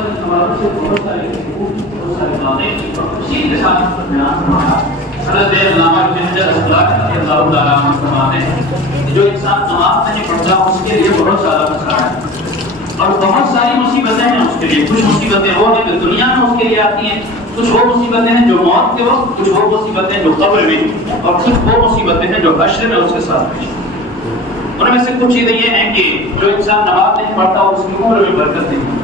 حوالوں سے بہت سارے بہت سارے باتیں اور اسی کے ساتھ بیان فرمایا. حضرت علامہ ابن حجر اسقلانی رضی اللہ تعالیٰ عنہ فرماتے ہیں کہ جو انسان نماز نہیں پڑھتا اس کے لیے بہت سارا مسئلہ ہے اور بہت ساری مصیبتیں ہیں اس کے لیے. کچھ مصیبتیں وہ ہیں جو دنیا میں اس کے لیے آتی ہیں, کچھ وہ مصیبتیں ہیں جو موت کے وقت, کچھ وہ مصیبتیں جو قبر میں, اور کچھ وہ مصیبتیں ہیں جو حشر میں اس کے ساتھ ہیں. ان میں سے کچھ چیزیں یہ ہیں کہ جو انسان نماز نہیں پڑھتا اس کی عمر میں برکت نہیں ہوتی.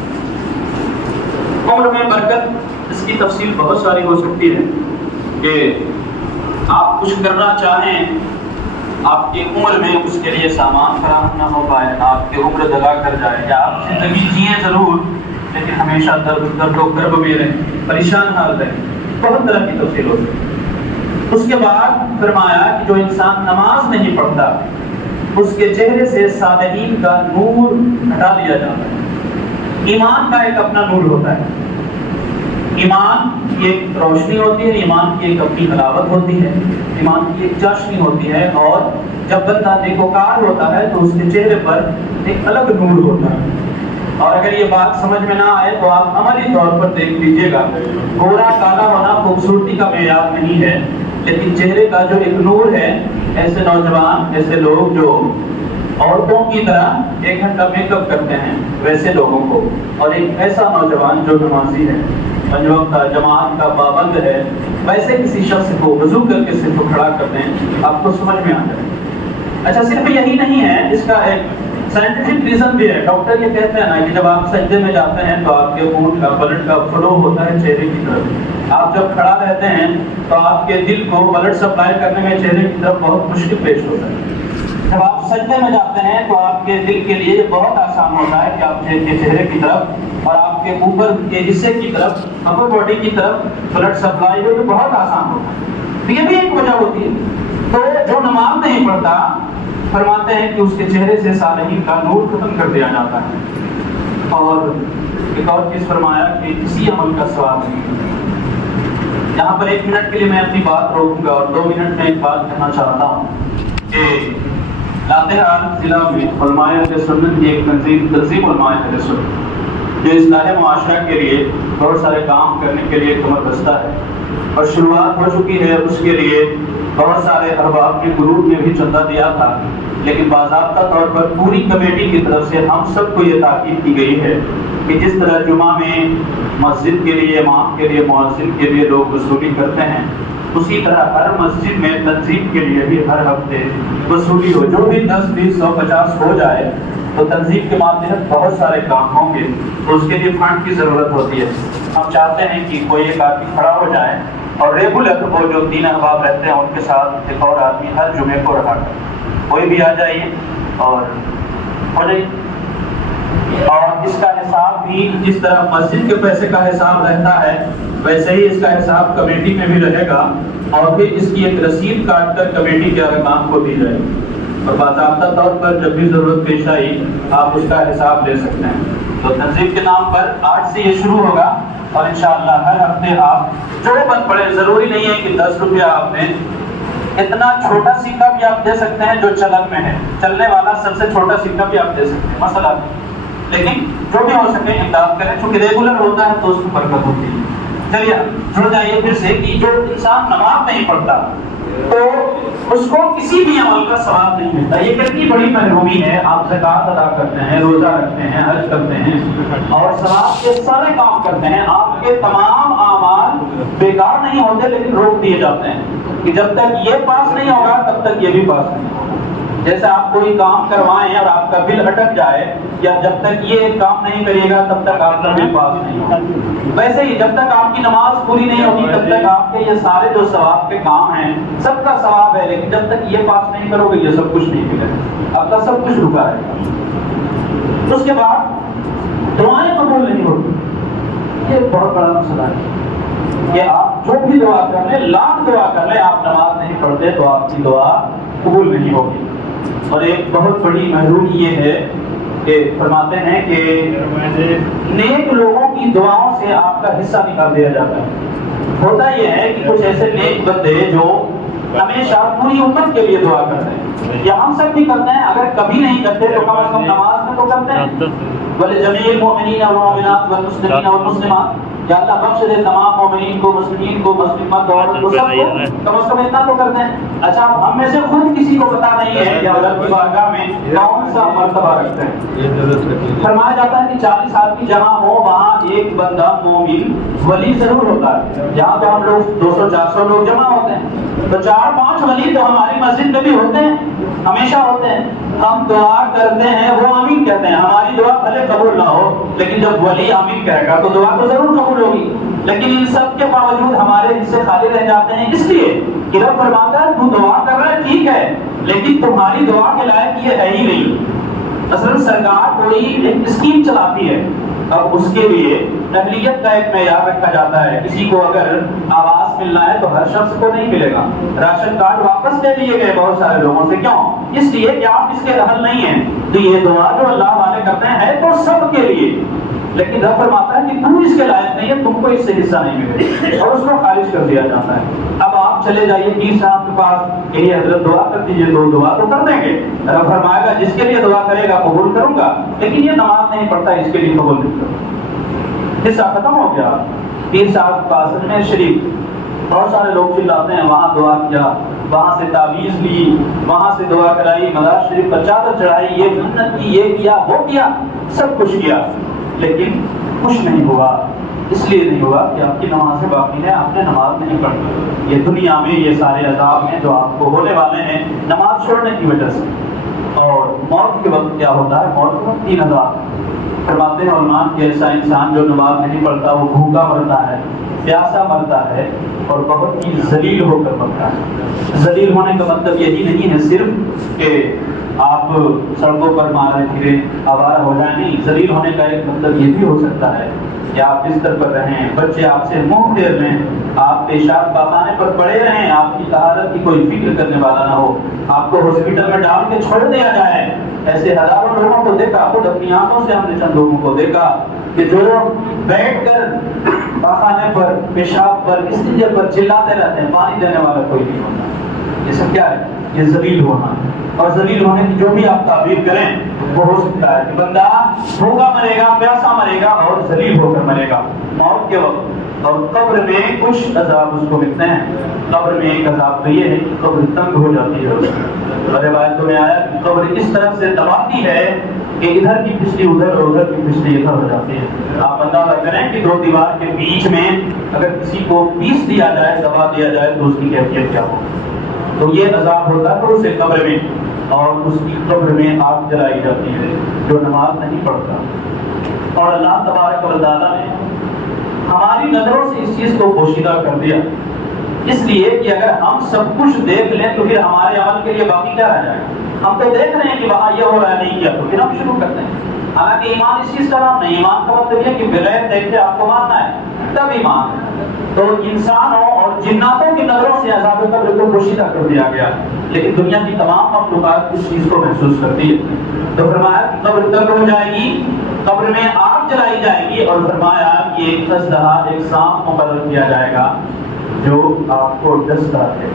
عمر میں برکت اس کی تفصیل بہت ساری ہو سکتی ہے کہ آپ کچھ کرنا چاہیں, آپ کی عمر میں اس کے لیے سامان فراہم نہ ہو پائے, آپ کی عمر دگا کر جائے, یا آپ زندگی جیئیں ضرور لیکن ہمیشہ درد و کرب میں رہیں, پریشان حال رہیں. بہت طرح کی تفصیل ہوتی ہے. اس کے بعد فرمایا کہ جو انسان نماز نہیں پڑھتا اس کے چہرے سے صالحین کا نور ہٹا دیا جاتا ہے. ایمان کا ایک اپنا نور ہوتا ہے, ایمان کی ایک روشنی ہوتی ہے, ایمان کی ایک اپنی حلاوت ہوتی ہے, ایمان کی ایک چاشنی ہوتی ہے, اور جب بندہ نیکوکار ہوتا ہے تو اس کے چہرے پر ایک الگ نور ہوتا ہے. اور اگر یہ بات سمجھ میں نہ آئے تو آپ عملی طور پر دیکھ لیجئے گا, گورا کالا ہونا خوبصورتی کا معیار نہیں ہے, لیکن چہرے کا جو ایک نور ہے, ایسے نوجوان, ایسے لوگ جو عورتوں کی طرح 1 گھنٹہ میک اپ کرتے ہیں ویسے لوگوں کو, اور ایک ایسا نوجوان جو نمازی ہے, پنجوب کا جماعت کا پابند ہے, ویسے کسی شخص کو وضو کر کے صرف کھڑا کرتے ہیں, آپ کو سمجھ میں آ جائے. اچھا صرف یہی نہیں ہے, اس کا ایک سائنٹیفک ریزن بھی ہے. ڈاکٹر یہ کہتے ہیں نا کہ جب آپ سجدے میں جاتے ہیں تو آپ کے خون کا, بلڈ کا فلو ہوتا ہے چہرے کی طرف. آپ جب کھڑا رہتے ہیں تو آپ کے دل کو بلڈ سپلائی کرنے میں چہرے کی طرف بہت مشکل پیش ہوتا ہے. جب آپ سجدے میں جاتے ہیں تو آپ کے دل کے لیے یہ بہت آسان ہوتا ہے کہ آپ کے چہرے کی طرف اور آپ کے اوپر کے حصے کی طرف, اپر باڈی کی طرف بلڈ سپلائی ہو, تو بہت آسان ہوتا ہے. تو یہ بھی ایک وجہ ہوتی ہے. تو جو نماز نہیں پڑھتا فرماتے ہیں کہ اس کے چہرے سے صالحین کا نور ختم کر دیا جاتا ہے. اور ایک اور چیز فرمایا کہ کسی عمل کا ثواب نہیں. یہاں پر 1 منٹ کے لیے میں اپنی بات روکوں گا اور 2 منٹ میں ایک بات کہنا چاہتا ہوں کہ لاتہار ضلع میں علماء اہل سنت کی ایک تنظیم علماء اہل سنت جو اصلاح معاشرہ کے لیے بہت سارے کام کرنے کے لیے کمر بستہ ہے, اور شروعات ہو چکی ہے. اس کے لیے بہت سارے احباب کے گروپ نے بھی چندہ دیا تھا, لیکن باضابطہ طور پر پوری کمیٹی کی طرف سے ہم سب کو یہ تاکید کی گئی ہے کہ جس طرح جمعہ میں مسجد کے لیے, امام کے لیے, مؤذن کے لیے لوگ وصولی کرتے ہیں, اسی طرح ہر مسجد میں تنظیم کے لیے بھی ہر ہفتے وصولی ہو. جو بھی 10, 20, 100, 50 ہو جائے تو تنظیم کے ماتحت بہت سارے کام ہوں گے, تو اس کے لیے فنڈ کی ضرورت ہوتی ہے. ہم چاہتے ہیں کہ کوئی ایک آدمی کھڑا ہو جائے اور ریگولر وہ جو 3 احباب رہتے ہیں ان کے ساتھ ایک اور آدمی ہر جمعے کو رہا کرے. کوئی بھی آ جائیے اور ہو جائیے. اور اس کا حساب بھی جس طرح مسجد کے پیسے کا حساب رہتا ہے ویسے ہی اس کا حساب کمیٹی میں بھی رہے گا, اور پھر اس کی ایک رسید کاٹ کر کمیٹی کے ارکان کو دی جائے گی, اور باضابطہ طور پر جب بھی ضرورت پیش آئی آپ اس کا حساب لے سکتے ہیں. تو تنظیم کے نام پر 8 سے یہ شروع ہوگا, اور انشاءاللہ ہر ہفتے آپ جو بن پڑے, ضروری نہیں ہے کہ 10 روپیہ آپ نے, اتنا چھوٹا سکہ بھی آپ دے سکتے ہیں جو چلن میں ہے, چلنے والا سب سے چھوٹا سکہ بھی آپ دے سکتے ہیں, مسئلہ نہیں. لیکن جو بھی ہو سکے امداد کریں, چونکہ ریگولر ہوتا ہے تو اس میں برکت ہوتی ہے. چلیے جڑ جائیے پھر سے کہ جو انسان نماز نہیں پڑھتا تو اس کو کسی بھی عمل کا ثواب نہیں ملتا. یہ کتنی بڑی محرومی ہے. آپ زکوٰۃ ادا کرتے ہیں, روزہ رکھتے ہیں, حج کرتے ہیں اور ثواب کے سارے کام کرتے ہیں, آپ کے تمام اعمال بیکار نہیں ہوتے, لیکن روک دیے جاتے ہیں کہ جب تک یہ پاس نہیں ہوگا تب تک یہ بھی پاس نہیں ہوگا. جیسے آپ کوئی کام کروائیں اور آپ کا بل اٹک جائے, یا جب تک یہ کام نہیں کریے گا تب تک آپ کا بل پاس نہیں ہوگا, ویسے ہی جب تک آپ کی نماز پوری نہیں ہوگی تب تک آپ کے یہ سارے جو ثواب کے کام ہیں سب کا ثواب ہے, لیکن جب تک یہ پاس نہیں کرو گے یہ سب کچھ نہیں ملے گا, آپ کا سب کچھ رکا ہے. اس کے بعد دعائیں قبول نہیں ہوتی. یہ بہت بڑا مسئلہ ہے کہ آپ جو بھی دعا کر لیں, لاکھ دعا کر لیں, آپ نماز نہیں پڑھتے تو آپ کی دعا قبول نہیں ہوگی. اور ایک بہت بڑی محرومی یہ ہے کہ فرماتے ہیں کہ نیک لوگوں کی دعاؤں سے آپ کا حصہ نکال دیا جاتا ہے. ہوتا یہ ہے کہ کچھ ایسے نیک بندے جو ہمیشہ پوری امت کے لیے دعا کرتے ہیں, یا ہم سب بھی کرتے ہیں, اگر کبھی نہیں کرتے تو کم از کم نماز میں تو کو کرتے ہیں. وَلِجَمِيعِ الْمُؤْمِنِينَ وَالْمُؤْمِنَاتِ وَالْمُسْلِمِينَ وَالْمُسْلِمَاتِ, یا اللہ بخش دے تمام مومنین کو, مسلمین کو, مسلمات کو, سب کو, کم از کم اتنا تو کرتے ہیں. اچھا ہم میں سے خود کسی کو پتا نہیں ہے کہ اللہ کی بارگاہ میں کون سا مرتبہ رکھتے ہیں. فرمایا جاتا ہے کہ 40 آدمی جہاں ہو وہاں ایک بندہ مومن ولی ضرور ہوتا ہے. جہاں پہ ہم لوگ 200-400 لوگ جمع ہوتے ہیں تو 4-5 ولی تو ہماری مسجد میں بھی ہوتے ہیں, ہمیشہ ہوتے ہیں. ہم دعا کرتے ہیں, وہ آمین کہتے ہیں. ہماری دعا بھلے قبول نہ ہو لیکن جب ولی آمین کہے گا تو دعا تو ضرور قبول ہوگی. لیکن ان سب کے باوجود ہمارے حصے خالی رہ جاتے ہیں, اس لیے کہ رب فرماتا ہے تو دعا کر رہا ہے ٹھیک ہے لیکن تمہاری دعا کے لائق یہ ہے ہی نہیں. اصل سرکار کوئی ایک اسکیم چلاتی ہے, اب اس کے لیے اہلیت کا ایک معیار رکھا جاتا ہے. کسی کو اگر آواس ملنا ہے تو ہر شخص کو نہیں ملے گا. راشن کارڈ واپس لے لیے گئے بہت سارے لوگوں سے, کیوں؟ اس لیے کہ آپ اس کے اہل نہیں ہیں. تو یہ دعا جو اللہ والے کرتے ہیں ہے تو سب کے لیے, لیکن رب فرماتا ہے کہ تم اس کے لائق نہیں ہے, تم کو اس سے حصہ نہیں ملے اور اس کو خارج کر دیا جاتا ہے. اب آپ چلے جائیے پیر صاحب کے پاس کہ حضرت دعا کر دیجیے, تو دعا تو کر دیں گے. رب فرمائے گا جس کے لیے دعا کرے گا قبول کروں گا, لیکن یہ نماز نہیں پڑھتا اس کے لیے قبول نہیں کروں. حصہ ختم ہو گیا. پیر صاحب کے پاس میں شریف بہت سارے لوگ چلاتے ہیں, وہاں دعا کیا, وہاں سے تعویذ لی, وہاں سے دعا کرائی, مزار شریف پر چادر چڑھائی, یہ منت کی, یہ کیا, وہ کیا, سب کچھ کیا, لیکن کچھ نہیں ہوا. اس لیے نہیں ہوا کہ آپ کی نمازیں باقی ہیں, آپ نے نماز نہیں پڑھی. یہ دنیا میں یہ سارے عذاب ہیں جو آپ کو ہونے والے ہیں نماز چھوڑنے کی وجہ سے. اور موت کے وقت کیا ہوتا ہے؟ موت کے وقت 3 عذاب فرماتے ہیں علماء کہ ایسا انسان جو نماز نہیں پڑھتا وہ بھوکا مرتا ہے, پیاسا مرتا ہے اور بہت ہی ذلیل ہو کر مرتا ہے. ذلیل ہونے کا مطلب یہی نہیں ہے صرف کہ آپ سڑکوں پر مارے پھرے آوارہ ہو جائیں, نہیں. ذلیل ہونے کا ایک مطلب یہ بھی ہو سکتا ہے کہ آپ بستر پر رہیں, بچے آپ سے منہ پھیر لیں, آپ پیشاب پاخانے پر پڑے رہیں, آپ کی طہارت کی کوئی فکر کرنے والا نہ ہو, آپ کو ہاسپٹل میں ڈال کے چھوڑ دیا جائے. ایسے ہزاروں لوگوں کو دیکھا, خود اپنی آنکھوں سے ہم نے چند لوگوں کو دیکھا کہ جو بیٹھ کر پاخانے پر, پیشاب پر, استنجے پر چلاتے رہتے ہیں, پانی دینے والا کوئی نہیں ہوتا. یہ سب کیا ہے؟ یہ ذلیل ہونا. اور ذلیل ہونے کی جو بھی آپ تعبیر کریں وہ ہو سکتا ہے کہ بندہ بھوکا مرے گا, پیاسا مرے گا اور ذلیل ہو کر مرے گا موت کے وقت. اور قبر میں کچھ عذاب اس کو ملتے ہیں. قبر میں ایک عذاب تو یہ ہے کہ قبر تنگ ہو جاتی ہے. روایتوں میں آیا کہ قبر اس طرح سے دباتی ہے کہ ادھر کی پچھلی ادھر اور ادھر کی پچھلی ادھر ہو جاتی ہے. آپ اندازہ کریں کہ 2 دیوار کے بیچ میں اگر کسی کو پیس دیا جائے, دبا دیا جائے تو اس کی کیفیت کیا ہو. تو یہ عذاب ہوتا ہے اسے قبر میں, اور اس کی قبر میں آگ جلائی جاتی ہے جو نماز نہیں پڑھتا. اور اللہ تبارک و تعالیٰ نے ہماری نظروں سے اس چیز کو پوشیدہ کر دیا, اس لیے کہ اگر ہم سب کچھ دیکھ لیں تو پھر ہمارے عمل کے لیے باقی کیا رہ جائے گا. ہم تو دیکھ رہے ہیں کہ وہاں یہ ہو رہا ہے, نہیں کیا تو پھر ہم شروع کرتے ہیں. حالانکہ ایمان اس چیز کا نام نہیں. ایمان کا مطلب یہ کہ بغیر دیکھتے آپ کو ماننا ہے, تب ایمان. تو انسانوں اور جناتوں کی نظروں سے عذاب قبر کو پوشیدہ کر دیا گیا, لیکن دنیا کی تمام مخلوقات اس چیز کو محسوس کرتی ہے. تو فرمایا کہ قبر تنگ ہو جائے گی, قبر میں آگ جلائی جائے گی, اور فرمایا کہ ایک اژدہا, ایک سانپ مقرر کیا جائے گا جو آپ کو ڈستا ہے.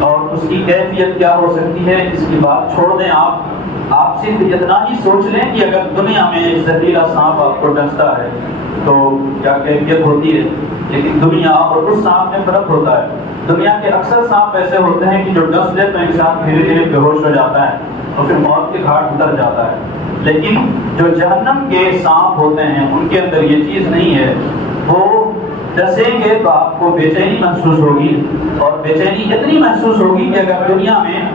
اور اس کی کیفیت کیا ہو سکتی ہے اس کی بات چھوڑ دیں. آپ صرف اتنا ہی سوچ لیں کہ اگر دنیا میں ایک زہریلا سانپ آپ کو ڈستا ہے تو کیا کیفیت ہوتی ہے. لیکن دنیا اور اس سانپ میں فرق ہوتا ہے. دنیا کے اکثر سانپ ایسے ہوتے ہیں کہ جو ڈس دے تو انسان دھیرے دھیرے بے ہوش ہو جاتا ہے اور پھر موت کے گھاٹ اتر جاتا ہے. لیکن جو جہنم کے سانپ ہوتے ہیں ان کے اندر یہ چیز نہیں ہے. وہ ڈسیں گے تو آپ کو بے چینی محسوس ہوگی, اور بے چینی اتنی محسوس ہوگی کہ اگر دنیا میں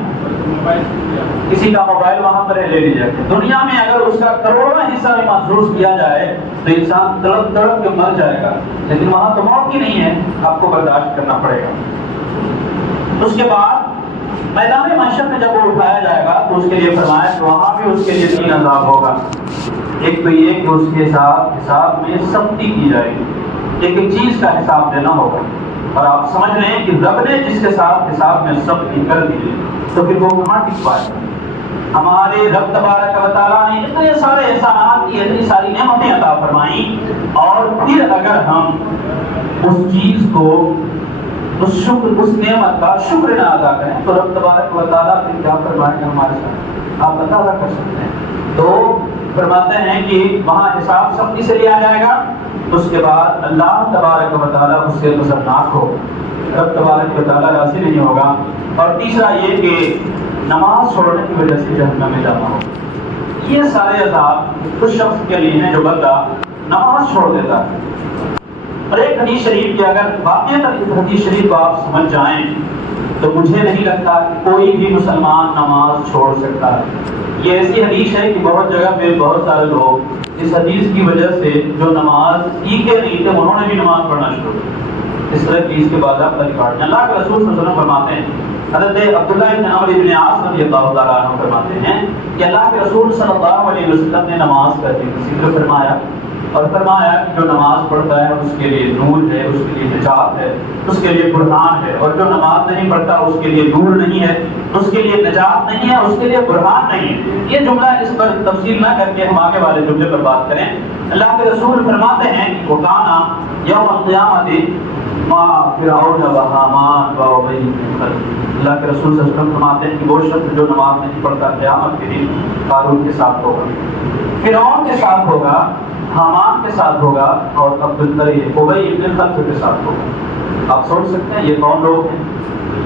کسی کا موبائل وہاں پر لے لیجیے, دنیا میں اگر اس کا کروڑواں حصہ بھی محسوس کیا جائے تو انسان تڑپ تڑپ کے مر جائے گا. لیکن وہاں تو موت کی نہیں ہے, آپ کو برداشت کرنا پڑے گا. اس کے بعد میدان محشر میں جب وہ اٹھایا جائے گا تو اس کے لیے فرمایا کہ وہاں بھی اس کے لیے 3 عذاب ہوگا. ایک تو یہ کہ اس کے ساتھ حساب میں سختی کی جائے گی, ایک ایک چیز کا حساب دینا ہوگا. اور آپ سمجھ لیں کہ رب نے جس کے ساتھ حساب میں سختی کر دی تو پھر وہ کہاں ٹک پائے. ہمارے رب تبارک و تعالیٰ نے اتنے سارے احسانات کی, اتنی ساری نعمتیں عطا فرمائیں, اور پھر اگر ہم اس چیز کو, اس نعمت کا شکر نہ ادا کریں تو رب تبارک و تعالیٰ پھر کیا فرمائے گا ہمارے ساتھ. آپ اندازہ کر سکتے ہیں تو فرماتے ہیں کہ وہاں حساب سختی سے لیا جائے گا، اس کے بعد اللہ تبارک و تعالیٰ اس سے خطرناک ہو، رب تبارک و تعالیٰ راضی نہیں ہوگا۔ اور تیسرا یہ کہ نماز چھوڑنے کی وجہ سے جہنم میں جانا ہو۔ یہ سارے عذاب اس شخص کے لیے ہیں جو بندہ نماز چھوڑ دیتا ہے۔ اور ایک حدیث شریف کی اگر واقعہ حدیث شریف کو آپ سمجھ جائیں تو مجھے نہیں لگتا کہ کوئی بھی مسلمان نماز چھوڑ سکتا ہے۔ یہ ایسی حدیث ہے کہ بہت جگہ پہ بہت سارے لوگ اس حدیث کی وجہ سے جو نماز سیکھے نہیں تھے انہوں نے بھی نماز پڑھنا شروع کی۔ اس طرح کی اس کے بعد آپ ریکارڈ اللہ کے رسول صلی اللہ علیہ وسلم فرماتے ہیں، حضرت عبداللہ بن عمرو بن عاص رضی اللہ تعالیٰ عنہ فرماتے ہیں کہ اللہ کے رسول صلی اللہ علیہ وسلم نے نماز کا ذکر فرمایا اور فرمایا کہ جو نماز پڑھتا ہے اس کے لیے نور ہے، اس کے لیے نجات ہے، اس کے لیے برہان ہے، اور جو نماز نہیں پڑھتا اس کے لیے نور نہیں ہے، اس کے لیے نجات نہیں ہے، اس کے لیے برہان نہیں ہے۔ یہ جملہ اس پر تفصیل نہ کر کے ہم آگے والے جملے پر بات کریں۔ اللہ کے رسول فرماتے ہیں کہ وَكَانَ يَوْمَ الْقِيَامَةِ مَعَ فِرْعَوْنَ وَحَامَانَ وَأُبَيَّ بْنِ خَلَفَ۔ اللہ کے رسول صلی اللہ علیہ وسلم فرماتے ہیں کہ وہ شخص جو نماز نہیں پڑھتا قیامت کے دن قارون کے ساتھ ہوگا، فرعون کے ساتھ ہوگا، حامان کے ساتھ ہوگا، اور ابی بن خلف کے ساتھ ہوگا۔ آپ سوچ سکتے ہیں یہ کون لوگ ہیں؟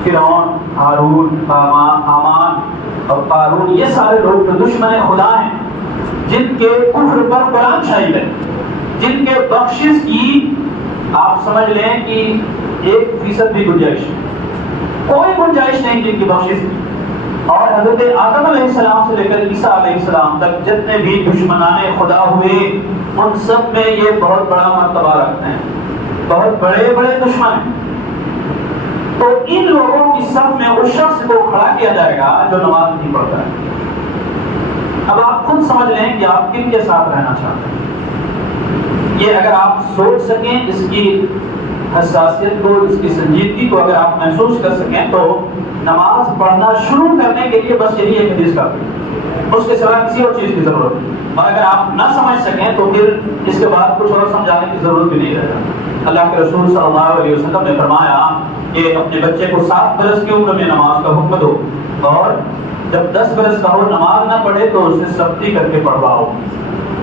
فرعون، ہارون، حامان اور قارون، یہ سارے لوگ جو دشمن خدا ہیں، جن کے کفر پر قرآن چھائی ہے، جن کے بخشش کی آپ سمجھ لیں کہ 1% بھی گنجائش نہیں، کوئی گنجائش نہیں جن کی بخشش کی۔ اور حضرت آدم علیہ السلام سے لے کر عیسیٰ علیہ السلام تک جتنے بھی دشمنان خدا ہوئے ان سب میں یہ بہت بڑا مرتبہ رکھتے ہیں، بہت بڑے بڑے دشمن ہیں۔ تو ان لوگوں کی صف میں اس شخص کو کھڑا کیا جائے گا جو نماز نہیں پڑھتا ہے۔ اب آپ خود سمجھ لیں کہ آپ کن کے ساتھ رہنا چاہتے ہیں۔ یہ اگر آپ سوچ سکیں اس کی حساسیت کو، اس کی سنجیدگی کو اگر آپ محسوس کر سکیں تو نماز پڑھنا شروع کرنے کے لیے بس یہی ایک حدیث کافی ہے، اس کے سوا کسی اور چیز کی ضرورت نہیں۔ اور اگر آپ نہ سمجھ سکیں تو پھر اس کے بعد کچھ اور سمجھانے کی ضرورت بھی نہیں رہتا۔ اللہ کے رسول صلی اللہ علیہ وسلم نے فرمایا کہ اپنے بچے کو 7 برس کی عمر میں نماز کا حکم دو، اور جب 10 برس کا ہو نماز نہ پڑھے تو اسے سختی کر کے پڑھواؤ۔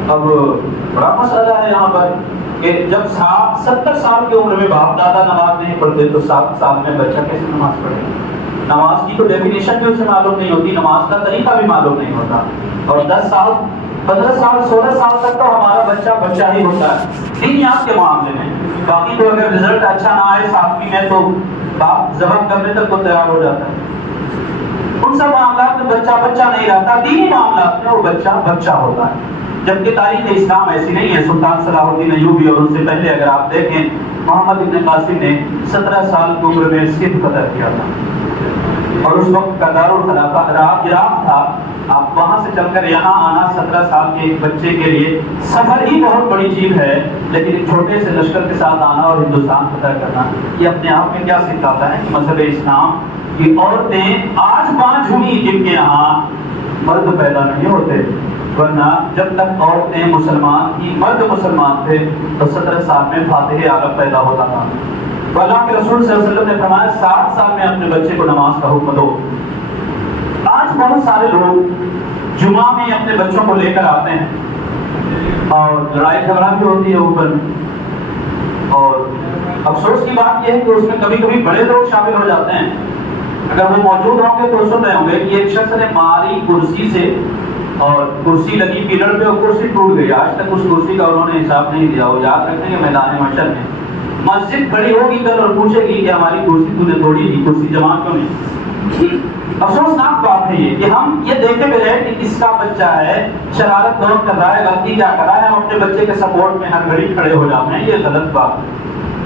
اب بڑا مسئلہ ہے یہاں پر کہ جب 70 سال کی عمر میں باپ دادا نماز نہیں پڑھتے تو 7 سال میں بچہ کیسے نماز پڑھے؟ نماز کی تو ڈیفینیشن بھی اسے معلوم نہیں ہوتی، نماز کا طریقہ بھی معلوم نہیں ہوتا۔ اور 10 سال 15 سال 16 سال تک تو ہمارا بچہ ہی ہوتا ہے دینیات کے معاملے میں۔ باقی تو اگر رزلٹ اچھا نہ آئے 7ویں میں تو باپ ذبح کرنے تک کو تیار ہو جاتا ہے۔ ان سب معاملات میں بچہ نہیں رہتا، دینی معاملات میں وہ بچہ ہوتا ہے۔ جبکہ تاریخ اسلام ایسی نہیں ہے۔ سلطان صلاح الدین ایوبی اور ان سے پہلے اگر آپ دیکھیں محمد ابن قاسم نے 17 سال کی عمر میں سندھ فتح کیا تھا، اور اس وقت کا دارالخلافہ عراق تھا۔ آپ وہاں سے چل کر یہاں آنا 17 سال کے ایک بچے کے لیے سفر ہی بہت بڑی چیز ہے، لیکن ایک چھوٹے سے لشکر کے ساتھ آنا اور ہندوستان فتح کرنا یہ اپنے آپ میں کیا سکھاتا ہے کہ مذہب اسلام کی عورتیں آج 5 ہوئی جن کے یہاں مرد پیدا نہیں ہوتے، ورنہ جب تک عورتیں مسلمان تھی، مرد مسلمان تھے تو 17 سال میں فاتح عالم پیدا ہوتا تھا۔ تو اللہ کے رسول صلی اللہ علیہ وسلم نے فرمایا 7 سال میں اپنے بچے کو نماز کا حکم دو۔ آج بہت سارے لوگ جمعہ میں اپنے بچوں کو لے کر آتے ہیں اور لڑائی جھگڑا بھی ہوتی ہے اوپر، اور افسوس کی بات یہ ہے کہ اس میں کبھی کبھی بڑے لوگ شامل ہو جاتے ہیں۔ اگر وہ موجود ہوں گے تو سن رہے ہوں گے کہ ایک شخص نے ماری کرسی سے، اور کرسی لگی پیلر پہ اور کرسی ٹوٹ گئی۔ آج تک اس کرسی کا انہوں نے حساب نہیں دیا۔ وہ یاد رکھیں گے میدان محشر میں مسجد کھڑی ہوگی کل اور پوچھے گی کہ ہماری کرسی تو نے توڑی تھی، کرسی جمع کیوں نہیں؟ افسوسناک بات ہے یہ کہ ہم یہ دیکھتے بجائے کہ کس کا بچہ ہے شرارت دور کر رہا ہے، غلطی کیا کر رہا ہے، ہم اپنے بچے کے سپورٹ میں ہر گھڑی کھڑے ہو جاتے ہیں، یہ غلط بات ہے۔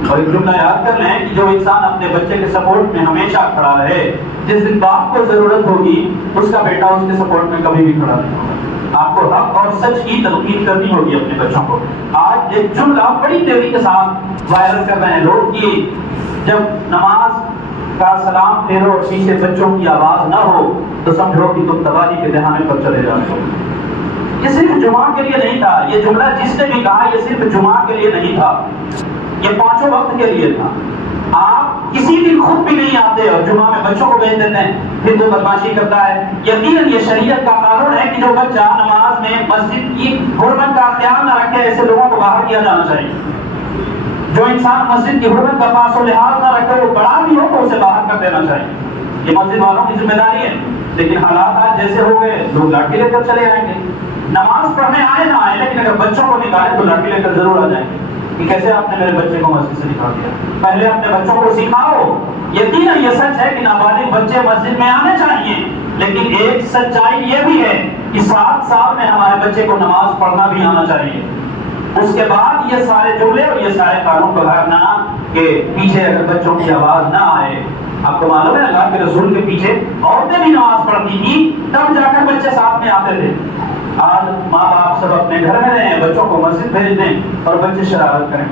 اور ایک جملہ یاد کر لیں کہ جو انسان اپنے بچے کے سپورٹ میں ہمیشہ کھڑا رہے، جس دن باپ کو ضرورت ہوگی اس کا بیٹا اس کے سپورٹ میں کبھی بھی کھڑا نہیں ہوگا۔ آپ کو حق اور سچ کی تلقین کرنی ہوگی اپنے بچوں کو۔ آج ایک جملہ بڑی تیزی کے ساتھ وائرل کر رہے ہیں لوگ کہ جب نماز کا سلام پھیرو اور پیچھے بچوں کی آواز نہ ہو تو سمجھو کہ تم تباہی کے دہانے پر چلے جاتے ہو۔ یہ صرف جمعہ کے لیے نہیں تھا، یہ جملہ جس نے بھی کہا یہ صرف جمعہ کے لیے نہیں تھا، یہ 5 وقت کے لیے تھا۔ آپ کسی دن خود بھی نہیں آتے اور جمعہ میں بچوں کو بھیج دیتے ہیں، پھر وہ بدماشی کرتا ہے۔ یقیناً یہ شریعت کا قانون ہے کہ جو بچہ نماز میں مسجد کی حرمت کا خیال نہ رکھے ایسے لوگوں کو باہر کیا جانا چاہیے۔ جو انسان مسجد کی حرمت کا پاس و لحاظ نہ رکھے وہ بڑا بھی ہو تو اسے باہر کر دینا چاہیے، یہ مسجد والوں کی ذمہ داری ہے۔ لیکن حالات آج جیسے ہو گئے، لوگ لاٹھی لے کر چلے آئیں گے، نماز پڑھنے آئے نہ آئے، لیکن اگر بچوں کو نکالے تو لاٹھی لے کر ضرور آ جائیں گے کہ کیسے آپ نے میرے بچے کو مسجد سے نکال دیا۔ پہلے اپنے بچوں کو سکھاؤ۔ یقیناً یہ سچ ہے کہ نابالغ بچے مسجد میں آنے چاہیے، لیکن ایک سچائی یہ بھی ہے کہ 7 سال میں ہمارے بچے کو نماز پڑھنا بھی آنا چاہیے۔ اس کے بعد یہ سارے جملے اور یہ سارے قانون بگاڑنا کہ پیچھے اگر بچوں کی آواز نہ آئے۔ آپ کو معلوم ہے اللہ کے رسول کے پیچھے عورتیں بھی نماز پڑھتی تھی، تب جا کر بچے ساتھ میں آتے تھے۔ آج ماں باپ سب اپنے گھر میں رہیں، بچوں کو مسجد بھیج دیں اور بچے شرارت کریں۔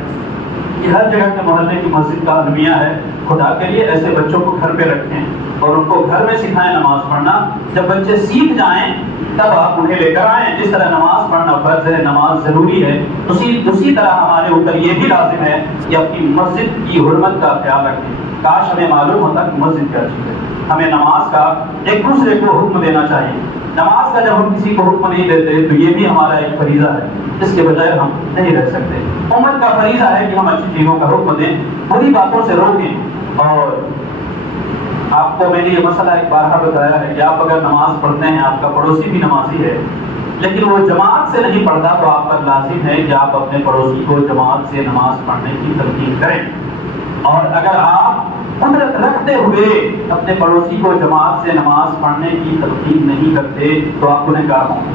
یہ ہر جگہ کے محلے کی مسجد کا المیہ ہے۔ خدا کے لیے ایسے بچوں کو گھر پہ رکھیں اور ان کو گھر میں سکھائیں نماز پڑھنا۔ جب بچے سیکھ جائیں تب آپ انہیں لے کر آئیں۔ جس طرح نماز پڑھنا فرض ہے، نماز ضروری ہے، اسی طرح ہمارے اوپر یہ بھی لازم ہے کہ اپنی مسجد کی حرمت کا خیال رکھیں۔ کاش ہمیں معلوم ہوتا کہ مسجد کیا چیز ہے۔ ہمیں نماز کا ایک دوسرے کو حکم دینا چاہیے۔ نماز کا جب ہم کسی کو حکم نہیں دیتے تو یہ بھی ہمارا ایک فریضہ ہے، اس کے بجائے ہم نہیں رہ سکتے۔ امت کا فریضہ ہے کہ ہم اچھی چیزوں کا حکم دیں، بری باتوں سے روکیں۔ اور آپ کو میں نے یہ مسئلہ ایک بارہا بتایا ہے کہ آپ اگر نماز پڑھتے ہیں، آپ کا پڑوسی بھی نمازی ہے لیکن وہ جماعت سے نہیں پڑھتا، تو آپ پر لازم ہے کہ آپ اپنے پڑوسی کو جماعت سے نماز پڑھنے کی تلقین کریں۔ اور اگر آپ قدرت رکھتے ہوئے اپنے پڑوسی کو جماعت سے نماز پڑھنے کی تلقین نہیں کرتے تو آپ گنہگار کہاں ہوں؟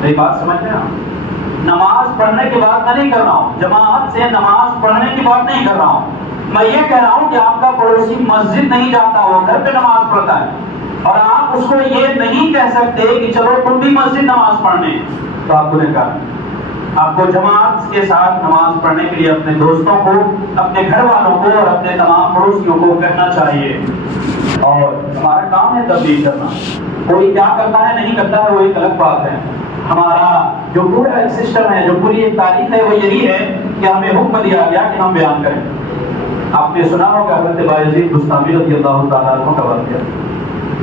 میری بات سمجھ رہے ہیں؟ نماز پڑھنے کی بات میں نہیں کر رہا ہوں، جماعت سے نماز پڑھنے کی بات نہیں کر رہا ہوں، میں یہ کہہ رہا ہوں کہ آپ کا پڑوسی مسجد نہیں جاتا، وہ گھر پہ نماز پڑھتا ہے اور آپ اس کو یہ نہیں کہہ سکتے کہ چلو تم بھی مسجد نماز پڑھنے، تو آپ گنہگار ہیں۔ آپ کو جماعت کے ساتھ نماز پڑھنے کے لیے اپنے دوستوں کو، اپنے گھر والوں کو اور اپنے تمام پڑوسیوں کو کہنا چاہیے۔ اور ہمارا کام ہے تبلیغ کرنا۔ کوئی کیا کرتا ہے نہیں کرتا ہے وہ ایک الگ بات ہے۔ ہمارا جو پورا ایک سسٹم ہے، جو پوری ایک تاریخ ہے، وہ یہی ہے کہ ہمیں حکم دیا گیا کہ ہم بیان کریں۔ آپ نے سنا ہوگا حضرت بایزید بستامی رضی اللہ تعالیٰ عنہ کا واقعہ۔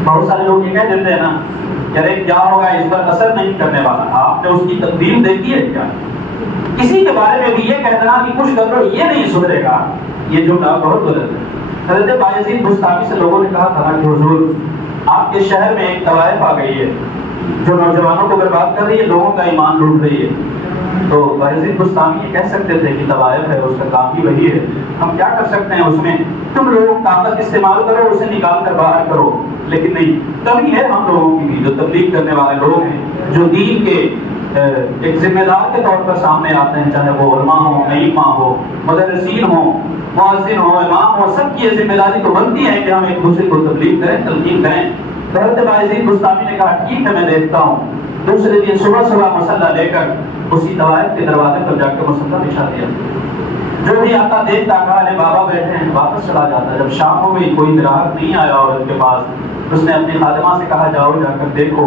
بہت سارے لوگ یہ کہہ دیتے ہیں نا کہ ارے کیا ہوگا، اس پر اثر نہیں کرنے والا۔ آپ نے اس کی تقدیم دیکھی ہے کیا؟ کسی کے بارے میں بھی یہ کہہ دینا کہ کچھ کر لو یہ نہیں سدھرے گا، یہ جملہ بہت غلط ہے۔ حضرت بایزید بستامی سے لوگوں نے کہا تھا کہ حضور آپ کے شہر میں ایک طوائف آ گئی ہے جو نوجوانوں کو برباد کر رہی ہے، لوگوں کا ایمان لوٹ رہی ہے۔ تو بایزید بستامی یہ کہہ سکتے تھے کہ طوائف ہے، اس کا کام ہی وہی ہے، ہم کیا کر سکتے ہیں اس میں، تم لوگ طاقت استعمال کرو، اسے نکال کر باہر کرو۔ لیکن نہیں، کمی ہے ہم لوگوں کی بھی، جو تبلیغ کرنے والے لوگ ہیں، جو دین کے ایک ذمہ دار کے طور پر سامنے آتے ہیں، چاہے وہ علماء ہوں، ائمہ ہوں، مدرسین ہوں، مؤذن ہوں، امام ہوں، سب کی یہ ذمہ داری تو بنتی ہے کہ ہم ایک دوسرے کو تبلیغ کریں، تلقین کریں۔ حضرت بایزید بستامی نے کہا ٹھیک ہے میں دیکھتا ہوں۔ دوسرے دن صبح مسلح لے کر اسی طوائف کے دروازے پر جا کے مسلح بچھا دیا۔ جو بھی آتا دیکھتا کہا ارے بابا بیٹھے ہیں، واپس چلا جاتا۔ جب شام ہو گئی کوئی گراہک نہیں آیا عورت کے پاس، اس نے اپنی خادمہ سے کہا جاؤ جا کر دیکھو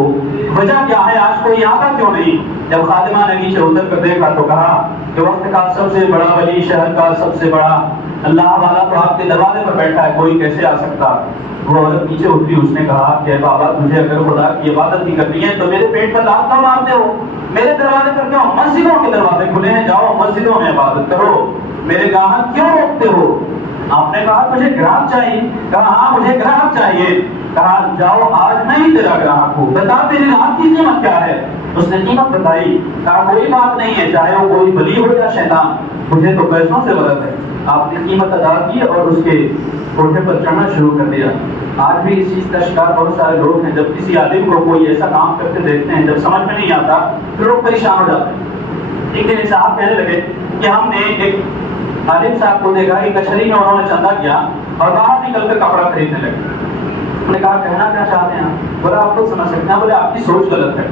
وجہ کیا ہے، آج کوئی آتا کیوں نہیں۔ جب خادمہ نے نیچے اتر کر دیکھا تو کہا کہ وقت کا سب سے بڑا ولی، شہر کا سب سے بڑا اللہ والا تو آپ کے دروازے پر بیٹھا ہے، کوئی کیسے آ سکتا۔ وہ عورت نیچے اتری، اس نے کہا کہ بابا تجھے اگر خدا کی عبادت نہیں کرنی ہے تو میرے پیٹ پر لات کیوں مارتے ہو، میرے دروازے پر کیوں، مسجدوں کے دروازے کھلے ہیں، جاؤ مسجدوں میں عبادت کرو، میرے گاہک کیوں روکتے ہو۔ آپ نے کہا مجھے گراہک چاہیے، کہا ہاں مجھے گراہک چاہیے، کہا جاؤ آج میں ہی تیرا گراہک ہوں، بتا تیری گراہک کی قیمت کیا ہے۔ اس نے قیمت بتائی، کہا کوئی بات نہیں ہے، چاہے وہ کوئی ولی ہو یا شیطان، مجھے تو پیسوں سے غرض ہے۔ آپ نے قیمت ادا کی اور اس کے کوٹھے پر چڑھنا شروع کر دیا۔ آج بھی اس چیز کا شکار بہت سارے لوگ ہیں، جب کسی عالم کو کوئی ایسا کام کرتے دیکھتے ہیں جب سمجھ میں نہیں آتا تو لوگ پریشان ہو جاتے ہیں۔ ایک دن صاحب کہنے لگے کہ ہم نے ایک عالم صاحب کو دیکھا کہ کچہری میں انہوں نے چندہ کیا اور باہر نکل کر کپڑا خریدنے لگے۔ انہوں نے کہا کہنا کیا چاہتے ہیں؟ بولا آپ خود سمجھ سکتے ہیں، بولے آپ کی سوچ غلط ہے۔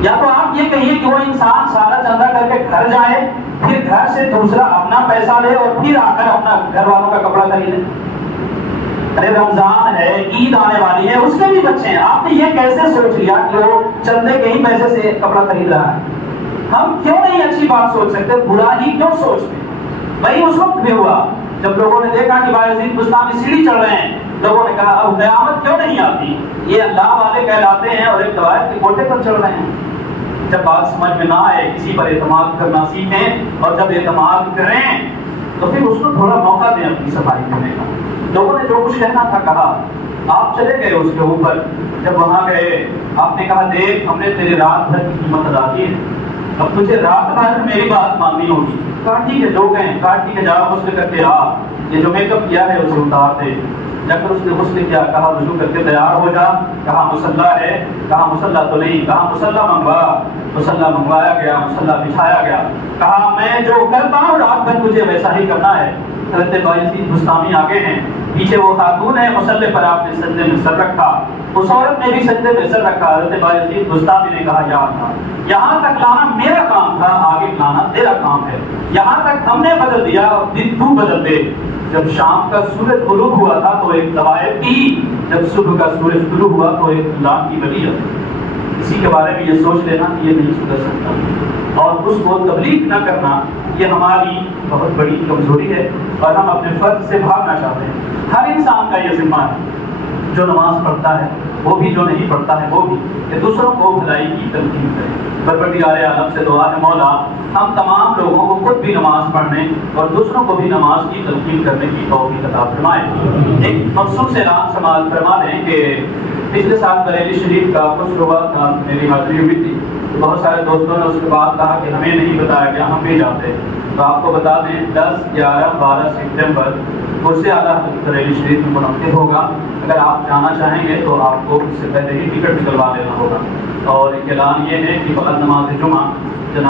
یا تو آپ یہ کہیے کہ وہ انسان سارا چندہ کر کے گھر جائے، پھر گھر سے دوسرا اپنا پیسہ لے اور پھر آ کر اپنا گھر والوں کا کپڑا خریدے۔ ارے رمضان ہے، عید آنے والی ہے، اس کے بھی بچے ہیں، آپ نے یہ کیسے سوچ لیا کہ وہ چندے کے ہی پیسے سے کپڑا خرید رہا ہے؟ ہم کیوں نہیں اچھی بات سوچ سکتے، برا ہی کیوں سوچتے؟ وہی اس وقت بھی ہوا جب لوگوں نے دیکھا کہ بایزید بستامی سیڑھی چڑھ رہے ہیں، لوگوں نے کہا اب قیامت کیوں نہیں آتی، یہ اللہ والے کہلاتے ہیں اور ایک طوائف کے کوٹے پر چڑھ رہے ہیں۔ جب بات سمجھ میں نہ آئے، کسی پر اعتماد کرنا سیکھیں، اور جب اعتماد کریں تو پھر اس کو تھوڑا موقع دیں اپنی صفائی کرنے کا۔ لوگوں نے جو کچھ کہنا تھا کہا، آپ چلے گئے اس کے اوپر، جب وہاں گئے آپ نے کہا دیکھ ہم نے تیری رات بھر کی قیمت ادا کی ہے، اب تجھے رات بھر میری بات ماننی ہوگی۔ کہا ٹھیک ہے جو کہیں، کہا ٹھیک ہے جاؤ غسل کر کے آ، یہ جو میک اپ کیا ہے اسے اتار دے۔ جا کر اس نے غسل کیا، کہا وضو کر کے تیار ہو جا، کہا مصلی ہے، کہا مصلی تو نہیں، کہا مصلی منگوا، مصلی منگوایا گیا، مصلی بچھایا گیا، کہا میں جو کرتا ہوں رات بھر تجھے ویسا ہی کرنا ہے۔ حضرت بایزید بستامی آگے ہیں، پیچھے وہ خاتون ہے، مصلی پر آپ نے سجدے میں سر رکھا، اس عورت نے بھی سجدے میں سر رکھا۔ حضرت بایزید بستامی نے کہا یا اللہ، یہاں تک لانا میرا کام تھا، آگے لانا تیرا کام ہے، یہاں تک ہم نے بدل دیا، دن تو بدل دے۔ جب شام کا سورج غروب ہوا تھا تو ایک طوائف کی، جب صبح کا سورج طلوع ہوا تو ایک اللہ کی ولی ہے۔ اسی کے بارے میں یہ سوچ لینا کہ یہ نہیں سدھر سکتا اور اس کو تبلیغ نہ کرنا، یہ ہماری بہت بڑی کمزوری ہے اور ہم اپنے فرض سے بھاگنا چاہتے ہیں۔ ہر انسان کا یہ ذمہ ہے، جو نماز پڑھتا ہے وہ بھی، جو نہیں پڑھتا ہے وہ بھی، کہ دوسروں کو بھلائی کی تلقین کرے۔ پروردگار عالم سے دعا ہے مولا ہم تمام لوگوں کو خود بھی نماز پڑھنے اور دوسروں کو بھی نماز کی تلقین کرنے کی توفیق عطا فرمائے۔ ایک مخصوص اعلان سماعت فرما دیں کہ پچھلے سال بریلی شریف کا کچھ ہوا تھا، میری حاضری ہوئی تھی، بہت سارے دوستوں نے اس کے بعد کہا کہ ہمیں نہیں بتایا گیا، ہم بھی جاتے، تو آپ کو بتا دیں 10، 11، 12 سپٹمبر قرص اعلیٰ بریلی شریف میں منعقد ہوگا۔ اگر آپ جانا چاہیں گے تو آپ کو اس سے پہلے ہی ٹکٹ نکلوا لینا ہوگا۔ اور ایک اعلان یہ ہے کہ فقط نماز جمعہ